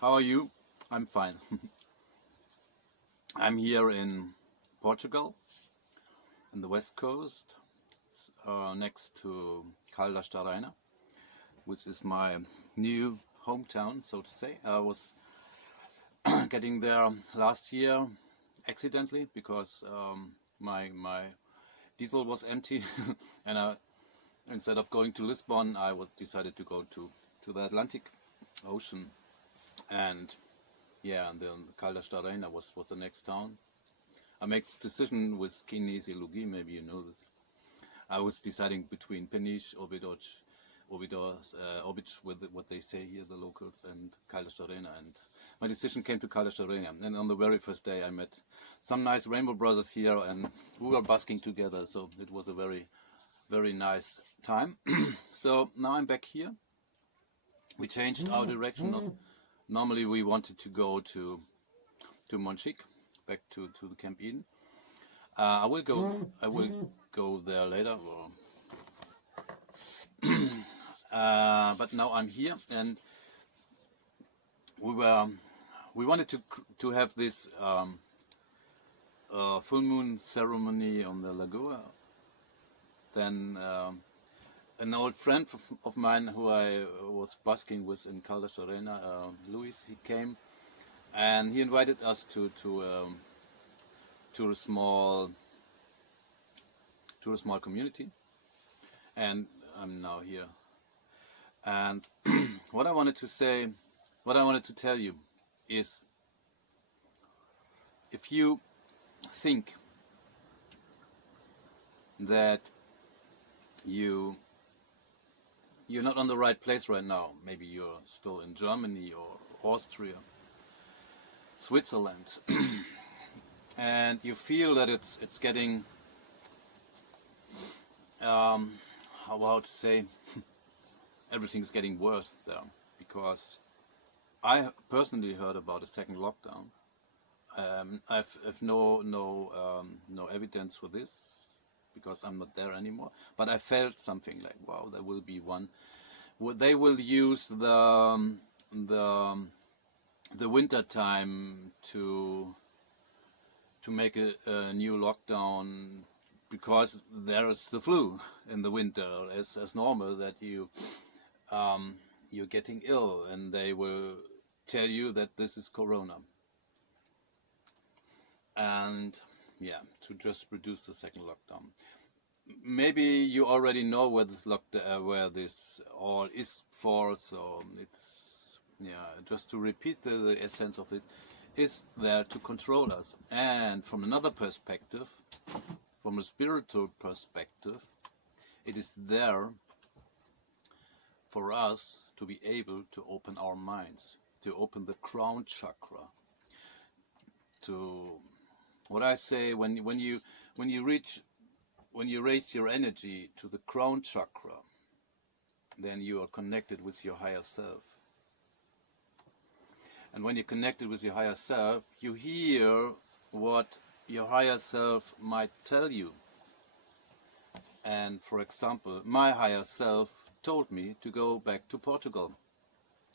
How are you? I'm fine. I'm here in Portugal, in the west coast, next to Caldas da Rainha, which is my new hometown, so to say. I was getting there last year accidentally because my diesel was empty, and instead of going to Lisbon, I decided to go to the Atlantic Ocean, and yeah, and then Caldas da Rainha was the next town. I made this decision with kinesiology, maybe you know this. I was deciding between Peniche, Obidos, with what they say here, the locals, and Caldas da Rainha, and my decision came to Caldas da Rainha. And on the very first day I met some nice rainbow brothers here, and we were busking together, so it was a very, very nice time. So now I'm back here. We changed our direction. Normally we wanted to go to Monchique, back to the Camp Eden. I will go there later. But now I'm here, and we wanted to have this full moon ceremony on the Lagoa. Then an old friend of mine who I was busking with in Caldas da Rainha, Luis, he came and he invited us to a small community, and I'm now here. And what I wanted to tell you is, if you think that you're not on the right place right now, maybe you're still in Germany or Austria, Switzerland, and you feel that it's getting, how to say, everything's getting worse there, because I personally heard about a second lockdown. I've no evidence for this, because I'm not there anymore, but I felt something like, wow, there will be one. They will use the winter time to make a new lockdown, because there is the flu in the winter, as normal, that you're getting ill, and they will tell you that this is Corona. And yeah, to just reduce the second lockdown. Maybe you already know where this all is for, so it's, yeah, just to repeat the essence of it, is there to control us. And from another perspective, from a spiritual perspective, it is there for us to be able to open our minds, to open the crown chakra, to what I say, when you raise your energy to the crown chakra, then you are connected with your higher self. And when you're connected with your higher self, you hear what your higher self might tell you. And for example, my higher self told me to go back to Portugal.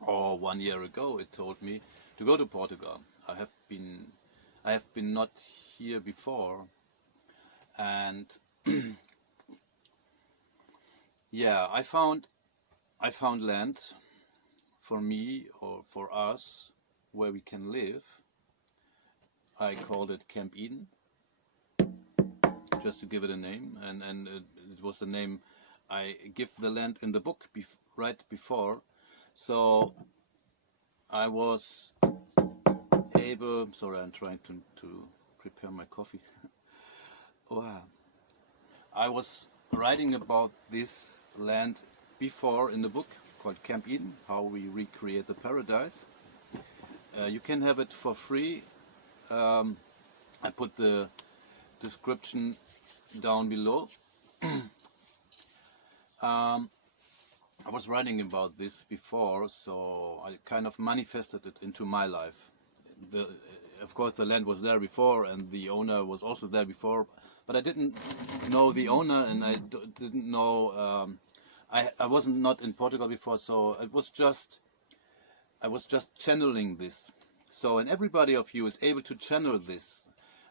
Or 1 year ago it told me to go to Portugal. I have been not here before, and yeah, I found land for me, or for us, where we can live. I called it Camp Eden, just to give it a name, and it was the name I give the land in the book right before. So I was able, sorry, I'm trying to prepare my coffee. Wow. I was writing about this land before in the book called Camp Eden, how we recreate the paradise. You can have it for free. I put the description down below. I was writing about this before, so I kind of manifested it into my life. Of course, the land was there before, and the owner was also there before, but I didn't know the owner, and I didn't know. I wasn't not in Portugal before, so it was just I was just channeling this. So, and everybody of you is able to channel this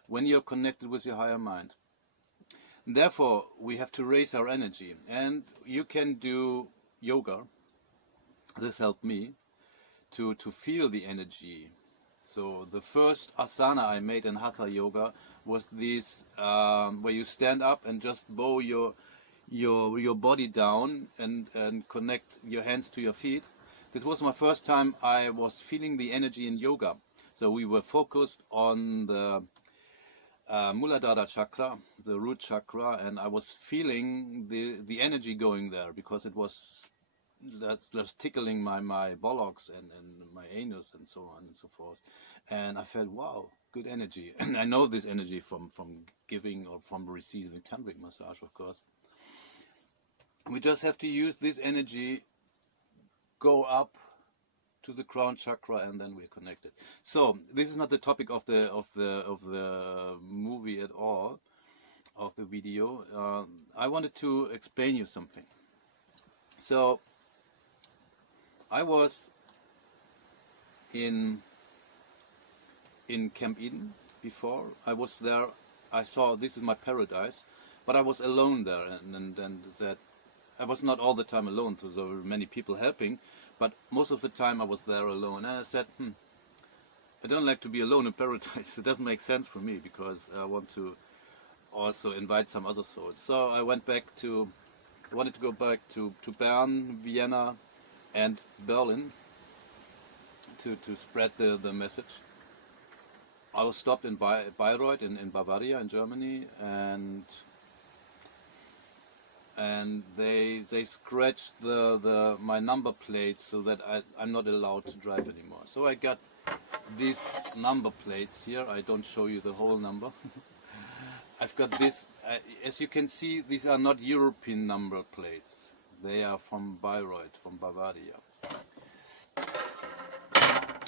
when you're connected with your higher mind. And therefore, we have to raise our energy. And you can do yoga. This helped me to feel the energy. So the first asana I made in Hatha Yoga was this, where you stand up and just bow your body down and connect your hands to your feet. This was my first time I was feeling the energy in yoga. So we were focused on the Muladhara chakra, the root chakra, and I was feeling the energy going there because it was just tickling my bollocks and my anus and so on and so forth. And I felt, wow, good energy. And I know this energy from giving or from receiving tantric massage, of course. We just have to use this energy, go up to the crown chakra, and then we're connected. So this is not the topic of the movie at all, of the video. I wanted to explain you something. So I was in Camp Eden before. I was there. I saw this is my paradise, but I was alone there, and that I was not all the time alone. So there were many people helping, but most of the time I was there alone. And I said, I don't like to be alone in paradise. It doesn't make sense for me because I want to also invite some other souls. So I wanted to go back to Bern, Vienna, and Berlin to spread the message. I was stopped in Bayreuth in Bavaria in Germany, and they scratched my number plates so that I'm not allowed to drive anymore. So I got these number plates here. I don't show you the whole number. I've got this. As you can see, these are not European number plates. They are from Bayreuth, from Bavaria.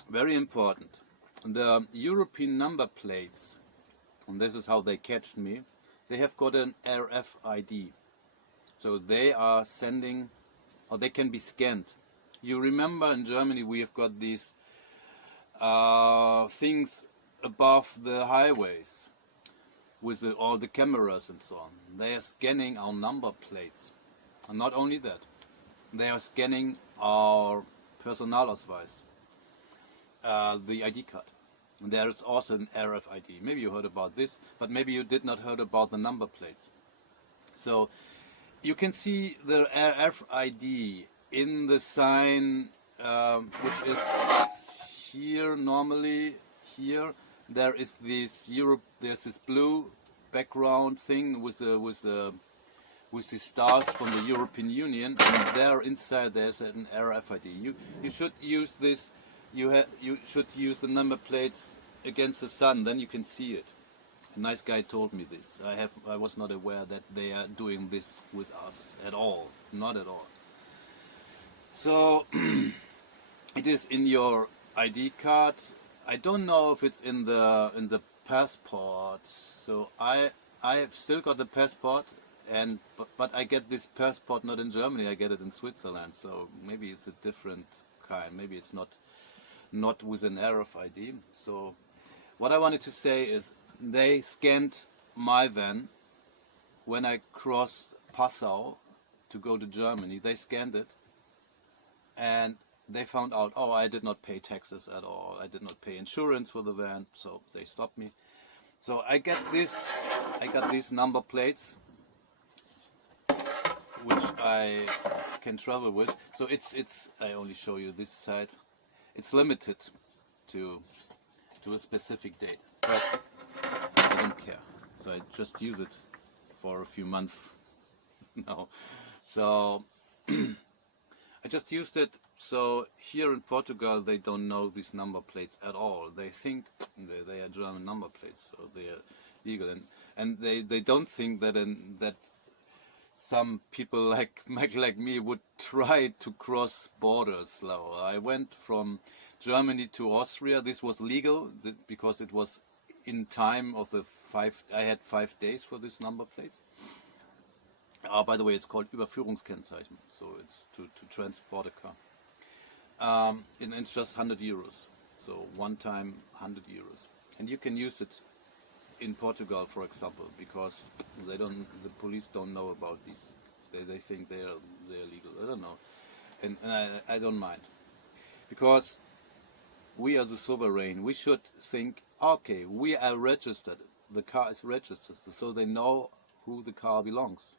Very important. The European number plates, and this is how they catch me, they have got an RFID. So they are sending, or they can be scanned. You remember in Germany we have got these things above the highways with all the cameras and so on. They are scanning our number plates. And not only that, they are scanning our Personalausweis, the ID card. And there is also an RFID. Maybe you heard about this, but maybe you did not heard about the number plates. So you can see the RFID in the sign, which is here normally. Here there is this there's this blue background thing with the stars from the European Union, and there inside there's an RFID. You should use this. You should use the number plates against the sun, then you can see it. A nice guy told me this. I was not aware that they are doing this with us at all. Not at all. So it is in your ID card. I don't know if it's in the passport. So I have still got the passport, but I get this passport not in Germany. I get it in Switzerland. So maybe it's a different kind. Maybe it's not with an RFID. So what I wanted to say is they scanned my van when I crossed Passau to go to Germany. They scanned it and they found out, oh, I did not pay taxes at all. I did not pay insurance for the van, so they stopped me. So I got these number plates which I can travel with. So it's I only show you this side. It's limited to a specific date, but I don't care. So I just use it for a few months now. So I just used it. So here in Portugal they don't know these number plates at all. They think they are German number plates, so they are legal, and they don't think that some people like me would try to cross borders. I went from Germany to Austria. This was legal because it was in time of the I had 5 days for this number plates. By the way, it's called Überführungskennzeichen, so it's to transport a car. and it's just 100 euros. So one time 100 euros. And you can use it in Portugal, for example, because the police don't know about these. They think they're legal. I don't know. And I don't mind. Because we are the sovereign. We should think, okay, we are registered. The car is registered, so they know who the car belongs.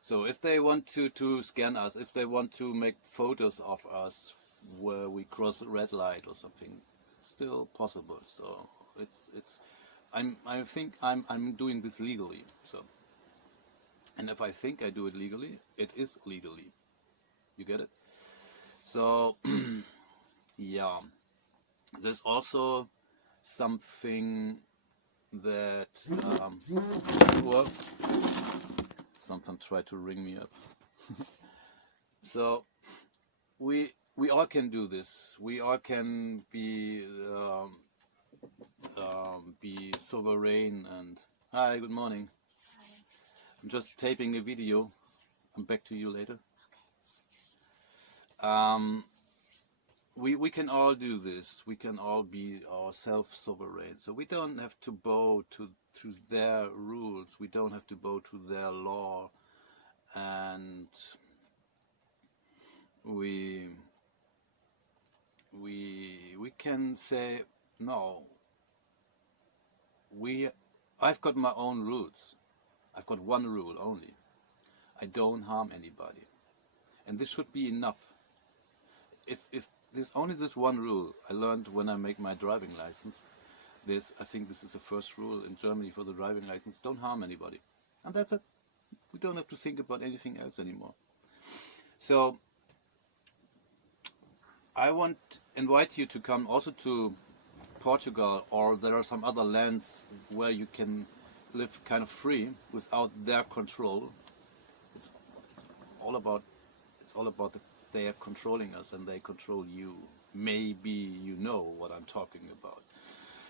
So if they want to scan us, if they want to make photos of us where we cross a red light or something, it's still possible. So I think I'm doing this legally. So, and if I think I do it legally, it is legally. You get it? So yeah, there's also something that well, something tried to ring me up. So we all can do this. We all can be sovereign. And hi, good morning. Hi. I'm just taping a video. I'm back to you later. We can all do this. We can all be ourselves sovereign. So we don't have to bow to their rules. We don't have to bow to their law. And we can say, no, I've got my own rules. I've got one rule only. I don't harm anybody. And this should be enough. If there's only this one rule I learned when I make my driving license, I think this is the first rule in Germany for the driving license: don't harm anybody. And that's it. We don't have to think about anything else anymore. So I want to invite you to come also to Portugal, or there are some other lands where you can live kind of free without their control. It's all about that they are controlling us and they control you. Maybe you know what I'm talking about.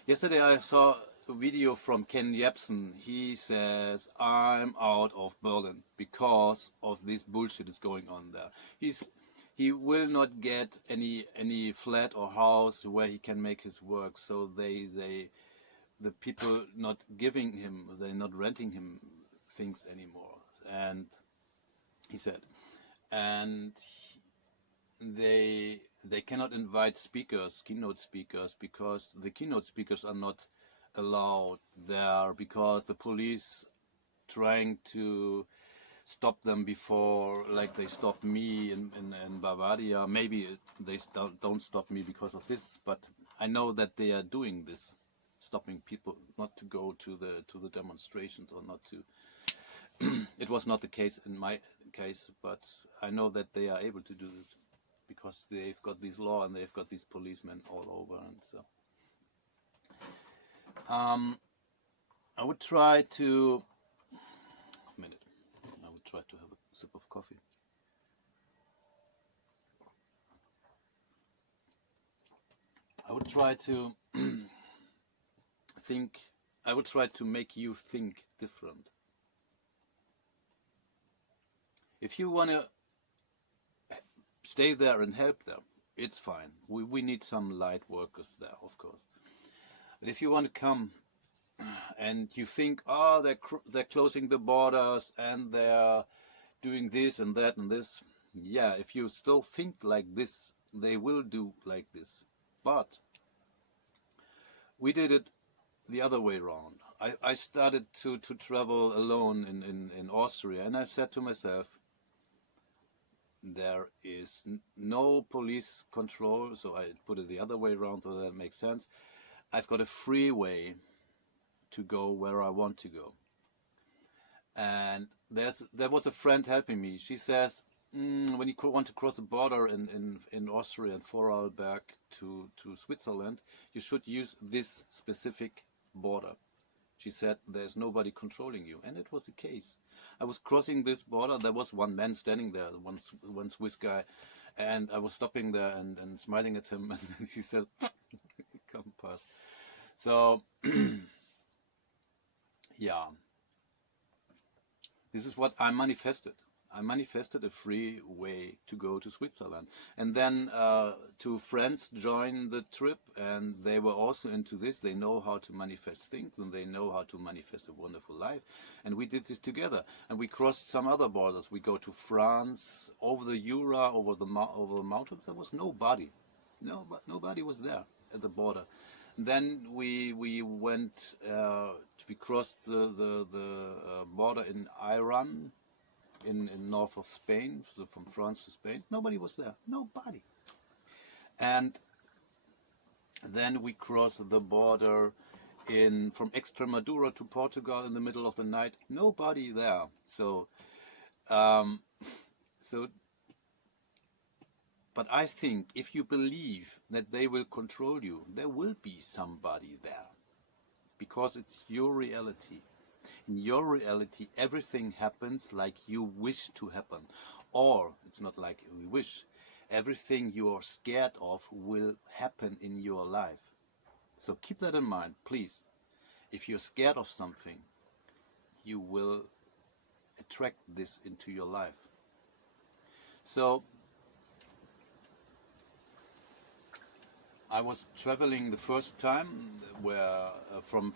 Yesterday I saw a video from Ken Jebsen. He says, I'm out of Berlin because of this bullshit is going on there. He will not get any flat or house where he can make his work. So the people not giving him, they're not renting him things anymore. And he said, and they cannot invite speakers, keynote speakers, because the keynote speakers are not allowed there, because the police trying to stop them before, like they stopped me in Bavaria. Maybe they don't stop me because of this, but I know that they are doing this, stopping people not to go to the demonstrations, or not to. It was not the case in my case, but I know that they are able to do this because they've got this law and they've got these policemen all over. And so I would try to have a sip of coffee. I would try to I would try to make you think different. If you want to stay there and help them, it's fine. We need some light workers there, of course. But if you want to come and you think, oh, they're closing the borders and they're doing this and that and this, yeah, if you still think like this, they will do like this. But we did it the other way around. I started to travel alone in Austria, and I said to myself, there is no police control, so I put it the other way around so that makes sense. I've got a free way to go where I want to go. And there was a friend helping me. She says, when you want to cross the border in Austria and Vorarlberg to Switzerland, you should use this specific border. She said, there's nobody controlling you. And it was the case. I was crossing this border. There was one man standing there, one Swiss guy. And I was stopping there and smiling at him. And he said, come past. So, yeah. This is what I manifested. I manifested a free way to go to Switzerland. And then two friends joined the trip, and they were also into this. They know how to manifest things, and they know how to manifest a wonderful life. And we did this together. And we crossed some other borders. We go to France, over the Jura, over the mountains. There was nobody. No, but nobody was there at the border. Then we went, we crossed the border in Iran, in north of Spain, so from France to Spain. Nobody was there, nobody. And then we crossed the border from Extremadura to Portugal in the middle of the night. Nobody there. So, but I think if you believe that they will control you, there will be somebody there, because it's your reality. In your reality, everything happens like you wish to happen. Or, it's not like we wish, everything you are scared of will happen in your life. So keep that in mind, please. If you're scared of something, you will attract this into your life. So, I was traveling the first time where from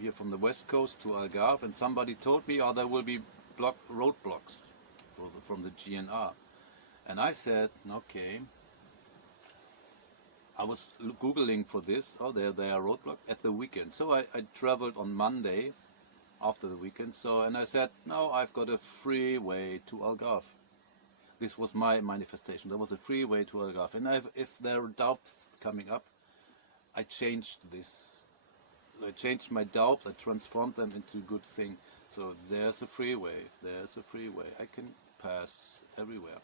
here, from the west coast to Algarve, and somebody told me, oh, there will be roadblocks from the GNR. And I said, okay. I was Googling for this. Oh, there are roadblocks at the weekend. So I traveled on Monday after the weekend. And I said, no, I've got a free way to Algarve. This was my manifestation. There was a free way to Olaf. And if there are doubts coming up, I changed this. I changed my doubt. I transformed them into a good thing. So there's a free way. There's a free way. I can pass everywhere.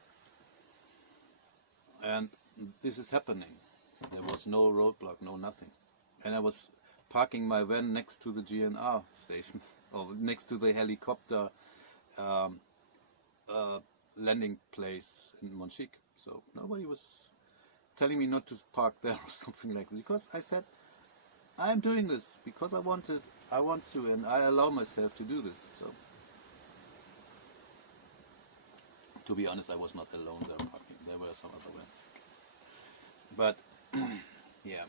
And this is happening. There was no roadblock, no nothing. And I was parking my van next to the GNR station, or next to the helicopter landing place in Montchique. So nobody was telling me not to park there or something like that, because I said, I'm doing this because I want to, and I allow myself to do this. So, to be honest, I was not alone there parking. There were some other vans. But, yeah.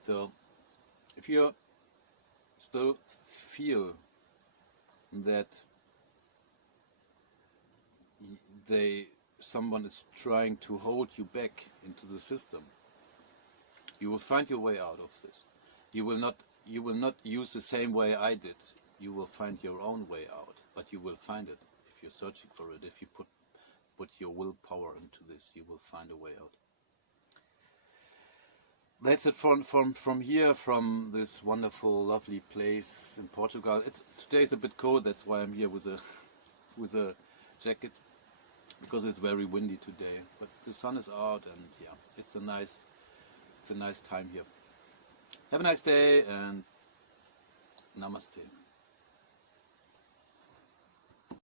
So, if you still feel that someone is trying to hold you back into the system, you will find your way out of this. You will not use the same way I did. You will find your own way out, but you will find it if you're searching for it. If you put your willpower into this, you will find a way out. That's it from here, from this wonderful, lovely place in Portugal. Today's a bit cold. That's why I'm here with a jacket, because it's very windy today. But the sun is out, and yeah, it's a nice time here. Have a nice day, and namaste.